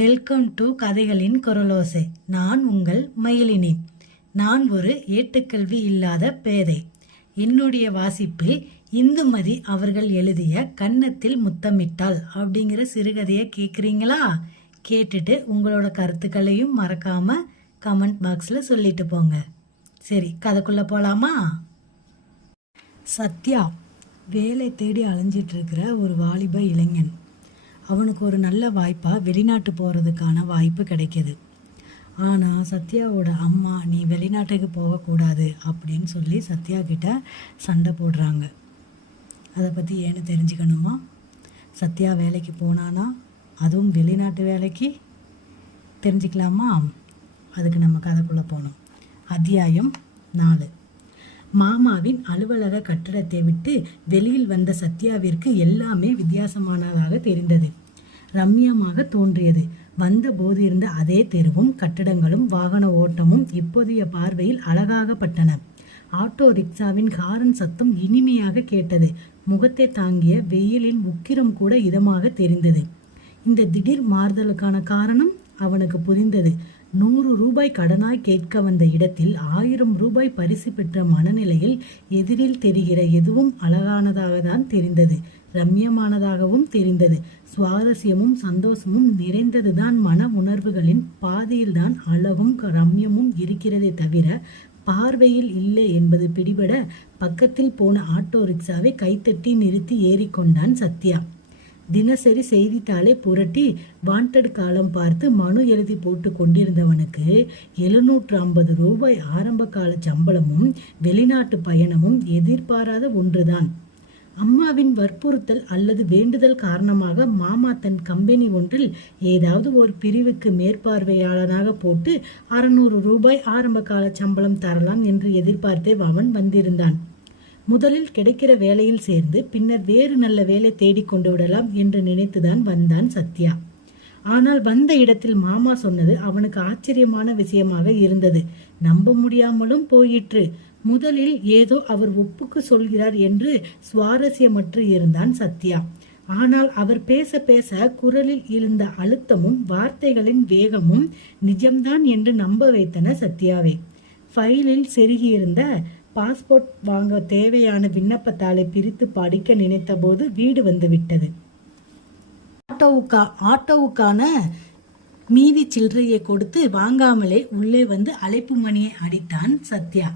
Welcome to கதைகளின் குரலோசை. நான் உங்கள் மயிலினி. நான் ஒரு ஏட்டுக்கல்வி இல்லாத பேதை. என்னுடைய வாசிப்பில் இந்துமதி அவர்கள் எழுதிய கன்னத்தில் முத்தமிட்டாள் அப்படிங்கிற சிறுகதையை கேட்குறீங்களா? கேட்டுட்டு உங்களோட கருத்துக்களையும் மறக்காம கமெண்ட் பாக்ஸில் சொல்லிட்டு போங்க. சரி, கதைக்குள்ளே போகலாமா? சத்யா வேலை தேடி அலைஞ்சிட்டு இருக்கிற ஒரு வாலிப இளைஞன். அவனுக்கு ஒரு நல்ல வாய்ப்பாக வெளிநாட்டு போகிறதுக்கான வாய்ப்பு கிடைக்கிது. ஆனால் சத்யாவோட அம்மா நீ வெளிநாட்டுக்கு போகக்கூடாது அப்படின்னு சொல்லி சத்யா கிட்ட சண்டை போடுறாங்க. அதை பற்றி ஏன்னு தெரிஞ்சுக்கணுமா? சத்யா வேலைக்கு போனானா, அதுவும் வெளிநாட்டு வேலைக்கு, தெரிஞ்சுக்கலாமா? அதுக்கு நம்ம கதைக்குள்ளே போகணும். அத்தியாயம் 4. மாமாவின் அலுவலக கட்டடத்தை விட்டு வெளியில் வந்த சத்யாவிற்கு எல்லாமே வித்தியாசமானதாக தெரிந்தது. ரம்யமாக தோன்றியது. வந்த போது இருந்த அதே தெருவும் கட்டடங்களும் வாகன ஓட்டமும் இப்போதைய பார்வையில் அழகாகப்பட்டன. ஆட்டோ ரிக்ஷாவின் ஹாரன் சத்தம் இனிமையாக கேட்டது. முகத்தை தாங்கிய வெயிலின் உக்கிரம் கூட இதமாக தெரிந்தது. இந்த திடீர் மாறுதலுக்கான காரணம் அவனுக்கு புரிந்தது. 100 ரூபாய் கடனாய் கேட்க வந்த இடத்தில் 1000 ரூபாய் பரிசு பெற்ற மனநிலையில் எதிரில் தெரிகிற எதுவும் அழகானதாக தான் தெரிந்தது, ரம்யமானதாகவும் தெரிந்தது. சுவாரஸ்யமும் சந்தோஷமும் நிறைந்ததுதான் மன உணர்வுகளின் பாதையில்தான் அழகும் ரம்யமும் இருக்கிறதே தவிர பார்வையில் இல்லை என்பது பிடிபட பக்கத்தில் போன ஆட்டோ ரிக்ஷாவை கைத்தட்டி நிறுத்தி ஏறிக்கொண்டான் சத்யா. தினசரி செய்தித்தாளை புரட்டி வாண்டட் காலம் பார்த்து மனு எழுதி போட்டு கொண்டிருந்தவனுக்கு 750 ரூபாய் ஆரம்ப கால சம்பளமும் வெளிநாட்டு பயணமும் எதிர்பாராத ஒன்றுதான். அம்மாவின் வற்புறுத்தல் அல்லது வேண்டுதல் காரணமாக மாமா தன் கம்பெனி ஒன்றில் ஏதாவது ஒரு பிரிவுக்கு மேற்பார்வையாளனாக போட்டு 600 ரூபாய் ஆரம்ப கால சம்பளம் தரலாம் என்று எதிர்பார்த்தே அவன் வந்திருந்தான். முதலில் கிடைக்கிற வேலையில் சேர்ந்து பின்னர் வேறு நல்ல வேலை தேடிக்கொண்டு விடலாம் என்று நினைத்துதான் வந்தான் சத்யா. ஆனால் வந்த இடத்தில் மாமா சொன்னது அவனுக்கு ஆச்சரியமான விஷயமாக இருந்தது. நம்ப முடியாமலும் போயிற்று. முதலில் ஏதோ அவர் ஒப்புக்கு சொல்கிறார் என்று சுவாரஸ்யமற்று இருந்தான் சத்யா. ஆனால் அவர் பேச பேச குரலில் இருந்த அழுத்தமும் வார்த்தைகளின் வேகமும் நிஜம்தான் என்று நம்ப வைத்தன சத்யாவை. ஃபைலில் செருகியிருந்த பாஸ்போர்ட் வாங்க தேவையான விண்ணப்பத்தாளை பிரித்து படிக்க நினைத்த போது வீடு வந்து விட்டது. ஆட்டோவுக்கான மீதி சில்லறையை கொடுத்து வாங்காமலே உள்ளே வந்து அழைப்பு மணியை அடித்தான் சத்யா.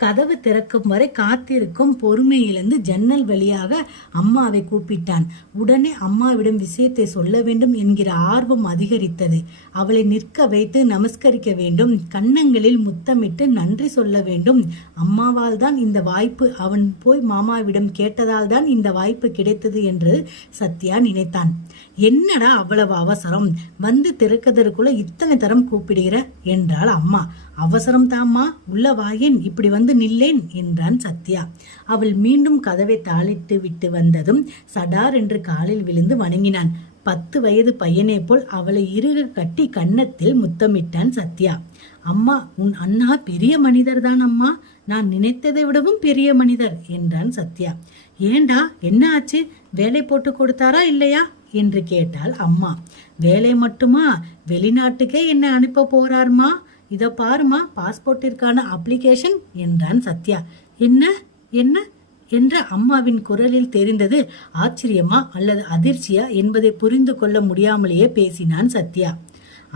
கதவு திறக்கும் வரை காத்திருக்கும் பொறுமை இழந்து ஜன்னல் வழியாக அம்மாவை கூப்பிட்டான். உடனே அம்மாவிடம் விஷயத்தை சொல்ல வேண்டும் என்கிற ஆர்வம் அதிகரித்தது. அவளை நிற்க வைத்து நமஸ்கரிக்க வேண்டும், கன்னங்களில் முத்தமிட்டு நன்றி சொல்ல வேண்டும். அம்மாவால் தான் இந்த வாய்ப்பு, அவன் போய் மாமாவிடம் கேட்டதால் தான் இந்த வாய்ப்பு கிடைத்தது என்று சத்யா நினைத்தான். என்னடா அவ்வளவு அவசரம், வந்து திறக்கதற்குள்ள இத்தனை தரம் கூப்பிடுகிற என்றாள் அம்மா. அவசரம் தாம்மா, உள்ள வாயேன், இப்படி வந்து நில்லேன் என்றான் சத்யா. அவள் மீண்டும் கதவை தாளிட்டு விட்டு வந்ததும் சடார் என்று காலில் விழுந்து வணங்கினான். 10 வயது பையனை போல் அவளை இறுக கட்டி கன்னத்தில் முத்தமிட்டான் சத்யா. அம்மா, உன் அண்ணா பெரிய மனிதர் தான் அம்மா, நான் நினைத்ததை விடவும் பெரிய மனிதர் என்றான் சத்யா. ஏண்டா, என்ன ஆச்சு, வேலை போட்டு கொடுத்தாரா இல்லையா என்று கேட்டாள் அம்மா. வேலை மட்டுமா, வெளிநாட்டுக்கே என்ன அனுப்ப போறாருமா, இதோ பாருமா பாஸ்போர்ட்டிற்கான அப்ளிகேஷன் என்றான் சத்யா. என்ன என்ன என்ற அம்மாவின் குரலில் தெரிந்தது ஆச்சரியமா அல்லது அதிர்ச்சியா என்பதை புரிந்து கொள்ள முடியாமலேயே பேசினான் சத்யா.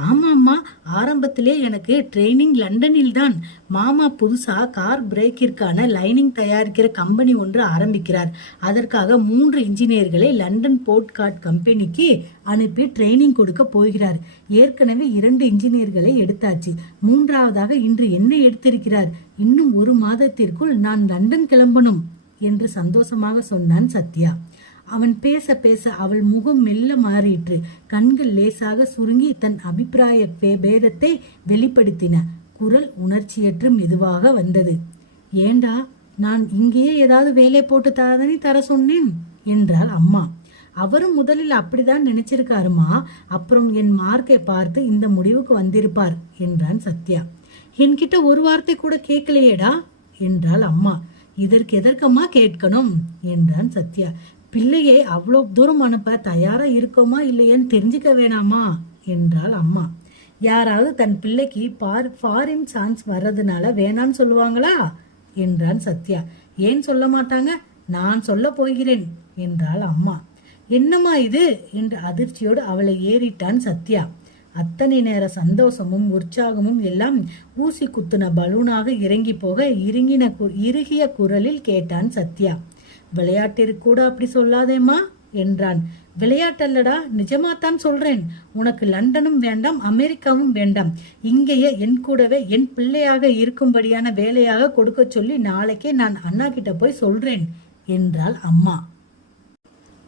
ஆமாம்மா, ஆரம்பத்திலே எனக்கு ட்ரைனிங் லண்டனில் தான். மாமா புதுசா கார் பிரேக்கிற்கான லைனிங் தயாரிக்கிற கம்பெனி ஒன்று ஆரம்பிக்கிறார். அதற்காக 3 இன்ஜினியர்களை லண்டன் போர்ட்கார்ட் கம்பெனிக்கு அனுப்பி ட்ரைனிங் கொடுக்க போகிறார். ஏற்கனவே 2 இன்ஜினியர்களை எடுத்தாச்சு. 3ஆவதாக இன்று என்ன எடுத்திருக்கிறார். இன்னும் 1 மாதத்திற்குள் நான் லண்டன் கிளம்பணும் என்று சந்தோஷமாக சொன்னான் சத்யா. அவன் பேச பேச அவள் முகம் மெல்ல மாறிற்று. கண்கள் லேசாக சுருங்கி தன் அபிப்பிராய பேதத்தை வெளிப்படுத்தின. குரல் உணர்ச்சியற்று மெதுவாக வந்தது. ஏண்டா, நான் இங்கேயே ஏதாவது வேலை போட்டு தானே தர சொன்னேன் என்றாள் அம்மா. அவரும் முதலில் அப்படிதான் நினைச்சிருக்காருமா, அப்புறம் என் மார்க்கை பார்த்து இந்த முடிவுக்கு வந்திருப்பார் என்றான் சத்யா. என்கிட்ட ஒரு வார்த்தை கூட கேட்கலையேடா என்றாள் அம்மா. இதற்கு எதற்கம்மா கேட்கணும் என்றான் சத்யா. பிள்ளையை அவ்வளோ தூரம் அனுப்ப தயாரா இருக்கோமா இல்லையன்னு தெரிஞ்சுக்க வேணாமா என்றாள் அம்மா. யாராவது தன் பிள்ளைக்கு ஃபாரின் சான்ஸ் வர்றதுனால வேணான்னு சொல்லுவாங்களா என்றான் சத்யா. ஏன் சொல்ல மாட்டாங்க, நான் சொல்ல போகிறேன் என்றாள் அம்மா. என்னம்மா இது என்று அதிர்ச்சியோடு அவளை ஏறிட்டான் சத்யா. அத்தனை நேர சந்தோஷமும் உற்சாகமும் எல்லாம் ஊசி குத்துன பலூனாக இறங்கி போக இறுகிய குரலில் கேட்டான் சத்யா. விளையாட்டிற்கு கூட அப்படி சொல்லாதேம்மா என்றான். விளையாட்டல்லடா, நிஜமாத்தான் சொல்றேன். உனக்கு லண்டனும் வேண்டாம், அமெரிக்காவும் வேண்டாம். இங்கேயே என் கூடவே என் பிள்ளையாக இருக்கும்படியான வேலையாக கொடுக்க சொல்லி நாளைக்கே நான் அண்ணா கிட்ட போய் சொல்றேன் என்றாள் அம்மா.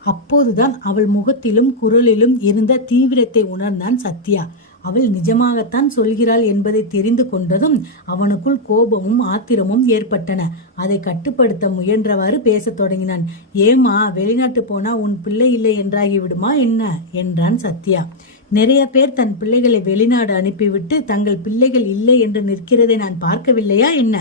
அப்போதுதான் அவள் முகத்திலும் குரலிலும் இருந்த தீவிரத்தை உணர்ந்தான் சத்யா. அவள் நிஜமாகத்தான் சொல்கிறாள் என்பதை தெரிந்து கொண்டதும் அவனுக்குள் கோபமும் ஆத்திரமும் ஏற்பட்டன. அதை கட்டுப்படுத்த முயன்றவாறு பேசத் தொடங்கினான். ஏமா, வெளிநாட்டு போனா உன் பிள்ளை இல்லை என்றாகி விடுமா என்ன என்றான் சத்யா. நிறைய பேர் தன் பிள்ளைகளை வெளிநாடு அனுப்பிவிட்டு தங்கள் பிள்ளைகள் இல்லை என்று நிற்கிறதை நான் பார்க்கவில்லையா என்ன?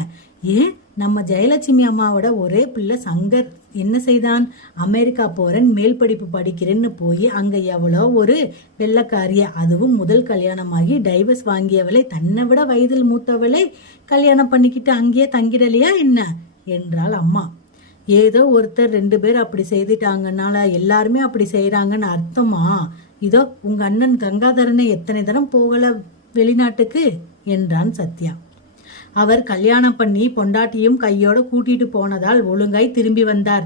ஏன், நம்ம ஜெயலட்சுமி அம்மாவோட ஒரே பிள்ளை சங்கர் என்ன செய்தான்? அமெரிக்கா போறேன், மேல் படிப்பு படிக்கிறேன்னு போய் அங்க எவ்வளோ ஒரு வெள்ளக்காரிய, அதுவும் முதல் கல்யாணமாகி டைவர்ஸ் வாங்கியவளை, தன்னை விட வயதில் மூத்தவளை கல்யாணம் பண்ணிக்கிட்டு அங்கேயே தங்கிடலையா என்ன என்றாள் அம்மா. ஏதோ ஒருத்தர் 2 பேர் அப்படி செய்துட்டாங்கனால எல்லாருமே அப்படி செய்யறாங்கன்னு அர்த்தமா? இதோ உங்க அண்ணன் கங்காதரனை எத்தனை தரம் போகல வெளிநாட்டுக்கு என்றான் சத்யா. அவர் கல்யாணம் பண்ணி பொண்டாட்டியும் கையோட கூட்டிட்டு போனதால் ஒழுங்காய் திரும்பி வந்தார்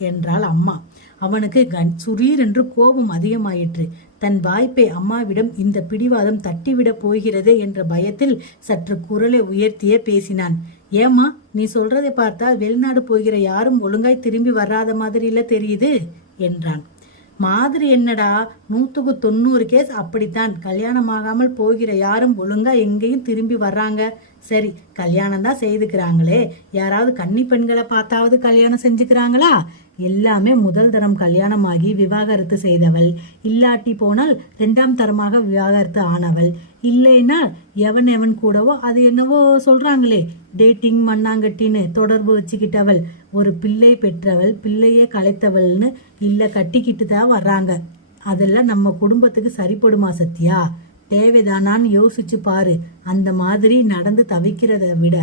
என்றாள் அம்மா. அவனுக்கு சுரீர் என்று கோபம் அதிகமாயிற்று. தன் வாய்ப்பை அம்மாவிடம் இந்த பிடிவாதம் தட்டிவிட போகிறதே என்ற பயத்தில் சற்று குரலை உயர்த்தியே பேசினான். ஏமா, நீ சொல்றதை பார்த்தா வெளிநாடு போகிற யாரும் ஒழுங்காய் திரும்பி வராத மாதிரி இல்ல தெரியுது என்றான். மாதிரி என்னடா, 100க்கு 90 கேஸ் அப்படித்தான். கல்யாணம் ஆகாமல் போகிற யாரும் ஒழுங்கா எங்கேயும் திரும்பி வர்றாங்க. சரி, கல்யாணம் தான் செய்துக்கிறாங்களே, யாராவது கன்னி பெண்களை பார்த்தாவது கல்யாணம் செஞ்சுக்கிறாங்களா? எல்லாமே முதல் தரம் கல்யாணமாகி விவாகரத்து செய்தவள், இல்லாட்டி போனால் 2ஆம் தரமாக விவாகரத்து ஆனவள், இல்லைன்னா எவன் கூடவோ அது என்னவோ சொல்றாங்களே டேட்டிங் மண்ணாங்கட்டின்னு தொடர்பு வச்சுக்கிட்டவள், ஒரு பிள்ளை பெற்றவள், பிள்ளையே கலைத்தவள்னு இல்ல கட்டிக்கிட்டு தான் வர்றாங்க. அதெல்லாம் நம்ம குடும்பத்துக்கு சரிப்படுமா சத்யா? தேவைதானான்னு யோசிச்சு பாரு. அந்த மாதிரி நடந்து தவிக்கிறத விட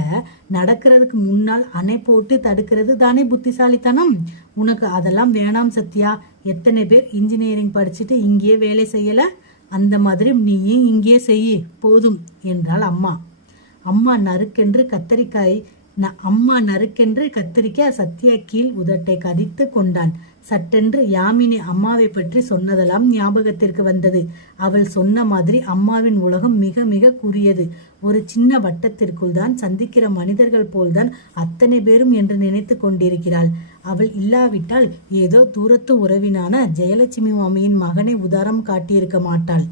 நடக்கிறதுக்கு முன்னால் அணை போட்டு தடுக்கிறது தானே புத்திசாலித்தனம். உனக்கு அதெல்லாம் வேணாம் சத்யா. எத்தனை பேர் இன்ஜினியரிங் படிச்சுட்டு இங்கேயே வேலை செய்யல? அந்த மாதிரி நீயும் இங்கேயே செய்ய போதும் என்றாள் அம்மா. அம்மா நறுக்கென்று கத்தரிக்காய் சத்யா கீழ் உதட்டை கடித்து கொண்டான். சட்டென்று யாமினி அம்மாவை பற்றி சொன்னதெல்லாம் ஞாபகத்திற்கு வந்தது. அவள் சொன்ன மாதிரி அம்மாவின் உலகம் மிக மிக குறுகியது. ஒரு சின்ன வட்டத்திற்குள் தான் சந்திக்கிற மனிதர்கள் போல்தான் அத்தனை பேரும் என்று நினைத்து கொண்டிருக்கிறாள். அவள் இல்லாவிட்டால் ஏதோ தூரத்து உறவினான ஜெயலட்சுமி மாமியின் மகனை உதாரம் காட்டியிருக்க மாட்டாள்.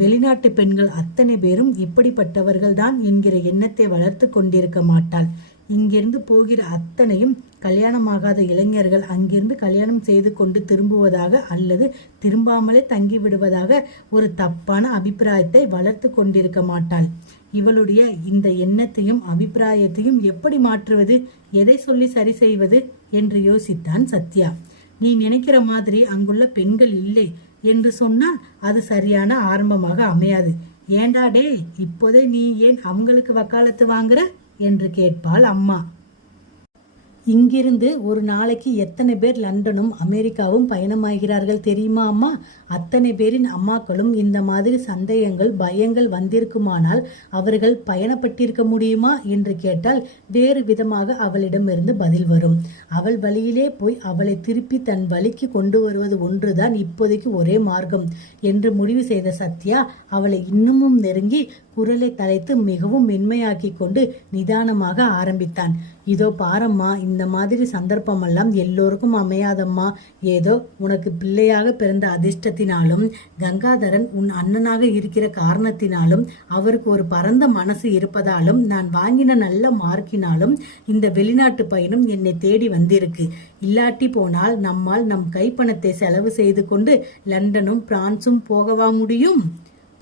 வெளிநாட்டு பெண்கள் அத்தனை பேரும் இப்படிப்பட்டவர்கள் தான் என்கிற எண்ணத்தை வளர்த்து கொண்டிருக்க மாட்டாள். இங்கிருந்து போகிற அத்தனையும் கல்யாணமாகாத இளைஞர்கள் அங்கிருந்து கல்யாணம் செய்து கொண்டு திரும்புவதாக அல்லது திரும்பாமலே தங்கிவிடுவதாக ஒரு தப்பான அபிப்பிராயத்தை வளர்த்து கொண்டிருக்க மாட்டாள். இவளுடைய இந்த எண்ணத்தையும் அபிப்பிராயத்தையும் எப்படி மாற்றுவது, எதை சொல்லி சரி செய்வது என்று யோசித்தான் சத்யா. நீ நினைக்கிற மாதிரி அங்குள்ள பெண்கள் இல்லை என்று சொன்னால் அது சரியான ஆரம்பமாக அமையாது. ஏண்டா டே, இப்போதே நீ ஏன் அவங்களுக்கு வக்காலத்து வாங்குற என்று கேட்பாள் அம்மா. இங்கிருந்து ஒரு நாளைக்கு எத்தனை பேர் லண்டனும் அமெரிக்காவும் பயணமாகிறார்கள் தெரியுமா அம்மா? அத்தனை பேரின் அம்மாக்களும் இந்த மாதிரி சந்தேகங்கள் பயங்கள் வந்திருக்குமானால் அவர்கள் பயணப்பட்டிருக்க முடியுமா என்று கேட்டால் வேறு விதமாக அவளிடமிருந்து பதில் வரும். அவள் வழியிலே போய் அவளை திருப்பி தன் வழிக்கு கொண்டு வருவது ஒன்றுதான் இப்போதைக்கு ஒரே மார்க்கம் என்று முடிவு செய்த சத்யா அவளை இன்னமும் நெருங்கி குரலை தலைத்து மிகவும் மென்மையாக்கி கொண்டு நிதானமாக ஆரம்பித்தான். இதோ பாரம்மா, இந்த மாதிரி சந்தர்ப்பமெல்லாம் எல்லோருக்கும் அமையாதம்மா. ஏதோ உனக்கு பிள்ளையாக பிறந்த அதிர்ஷ்டத்தினாலும் கங்காதரன் உன் அண்ணனாக இருக்கிற காரணத்தினாலும் அவருக்கு ஒரு பரந்த மனசு இருப்பதாலும் நான் வாங்கின நல்ல மார்க்கினாலும் இந்த வெளிநாட்டு பயணம் என்னை தேடி வந்திருக்கு. இல்லாட்டி போனால் நம்மால் நம் கைப்பணத்தை செலவு செய்து கொண்டு லண்டனும் பிரான்சும் போகவா முடியும்?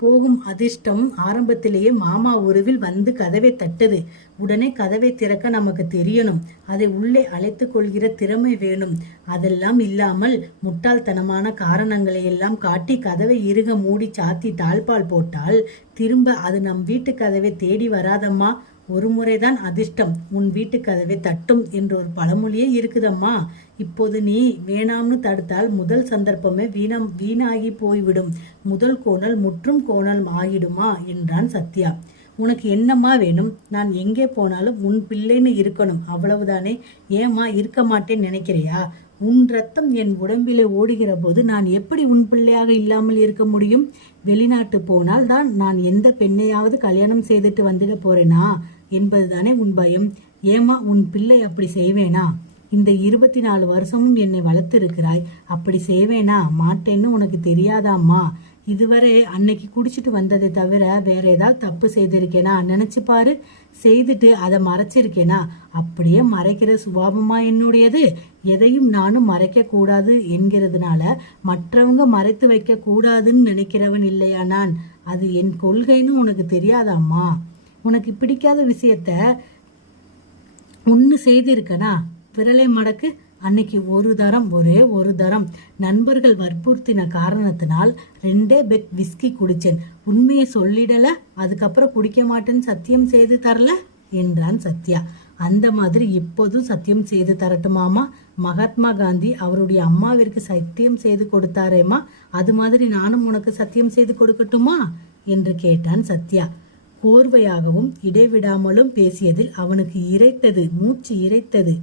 போகும் அதிர்ஷ்டம் ஆரம்பத்திலேயே மாமா உருவில் வந்து கதவை தட்டுது. உடனே கதவை திறக்க நமக்கு தெரியணும். அதை உள்ளே அழைத்து கொள்கிற திறமை வேணும். அதெல்லாம் இல்லாமல் முட்டாள்தனமான காரணங்களை எல்லாம் காட்டி கதவை இறுக மூடி சாத்தி தாழ்பால் போட்டால் திரும்ப அது நம் வீட்டு கதவை தேடி வராதம்மா. ஒரு முறைதான் அதிர்ஷ்டம் உன் வீட்டு கதவை தட்டும் என்ற ஒரு பழமொழியே இருக்குதம்மா. இப்போது நீ வேணாம்னு தடுத்தால் முதல் சந்தர்ப்பமே வீணாகி போய்விடும். முதல் கோணல் முற்றும் கோணல் ஆகிடுமா என்றான் சத்யா. உனக்கு என்னம்மா வேணும்? நான் எங்கே போனாலும் உன் பிள்ளைன்னு இருக்கணும், அவ்வளவுதானே. ஏம்மா இருக்க மாட்டேன்னு நினைக்கிறியா? உன் ரத்தம் என் உடம்பிலே ஓடுகிற போது நான் எப்படி உன் பிள்ளையாக இல்லாமல் இருக்க முடியும்? வெளிநாட்டு போனால் தான் நான் எந்த பெண்ணையாவது கல்யாணம் செய்துட்டு வந்துட போறேனா என்பதுதானே உன் பயம். ஏமா உன் பிள்ளை அப்படி செய்வேனா? இந்த 24 வருஷமும் என்னை வளர்த்திருக்கிறாய். அப்படி செய்வேனா? மாட்டேன்னு உனக்கு தெரியாதாம்மா? இதுவரை அன்னைக்கு குடிச்சிட்டு வந்ததை தவிர வேற ஏதாவது தப்பு செய்திருக்கேனா நினைச்சு பாரு. செய்துட்டு அதை மறைச்சிருக்கேனா? அப்படியே மறைக்கிற சுபாவமா என்னுடையது? எதையும் நானும் மறைக்க கூடாது என்கிறதுனால மற்றவங்க மறைத்து வைக்க கூடாதுன்னு நினைக்கிறவன் இல்லையா நான்? அது என் கொள்கைன்னு உனக்கு தெரியாதாம்மா? உனக்கு பிடிக்காத விஷயத்த ஒன்று செய்திருக்கனா? விரலை மடக்கு. அன்னைக்கு ஒரே ஒரு தரம் நண்பர்கள் வற்புறுத்தின காரணத்தினால் 2 பெக் விஸ்கி குடிச்சேன். உண்மையை சொல்லிடல, அதுக்கப்புறம் குடிக்க மாட்டேன்னு சத்தியம் செய்து தரல என்றான் சத்யா. அந்த மாதிரி இப்போதும் சத்தியம் செய்து தரட்டுமாமா? மகாத்மா காந்தி அவருடைய அம்மாவிற்கு சத்தியம் செய்து கொடுத்தாரேம்மா, அது மாதிரி நானும் உனக்கு சத்தியம் செய்து கொடுக்கட்டுமா என்று கேட்டான் சத்யா. கோர்வையாகவும் இடைவிடாமலும் பேசியதில் அவனுக்கு மூச்சு இறைத்தது.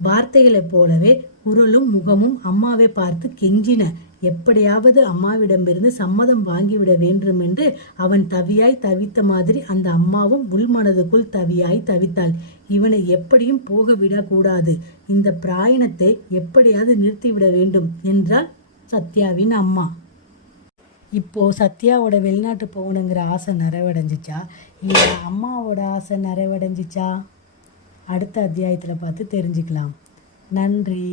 வார்த்தைகளைப் போலவே குரலும் முகமும் அம்மாவை பார்த்து கெஞ்சின. எப்படியாவது அம்மாவிடமிருந்து சம்மதம் வாங்கிவிட வேண்டும் என்று அவன் தவியாய் தவித்த மாதிரி அந்த அம்மாவும் உள்மனதுக்குள் தவியாய் தவித்தாள். இவனை எப்படியும் போக விடக்கூடாது, இந்த பிராயணத்தை எப்படியாவது நிறுத்திவிட வேண்டும் என்றாள் சத்யாவின் அம்மா. இப்போ சத்யாவோட வெளிநாட்டு போகணுங்கிற ஆசை நிறைவடைஞ்சிச்சா இல்லை அம்மாவோட ஆசை நிறைவடைஞ்சிச்சா? அடுத்த அத்தியாயத்தில் பார்த்து தெரிஞ்சுக்கலாம். நன்றி.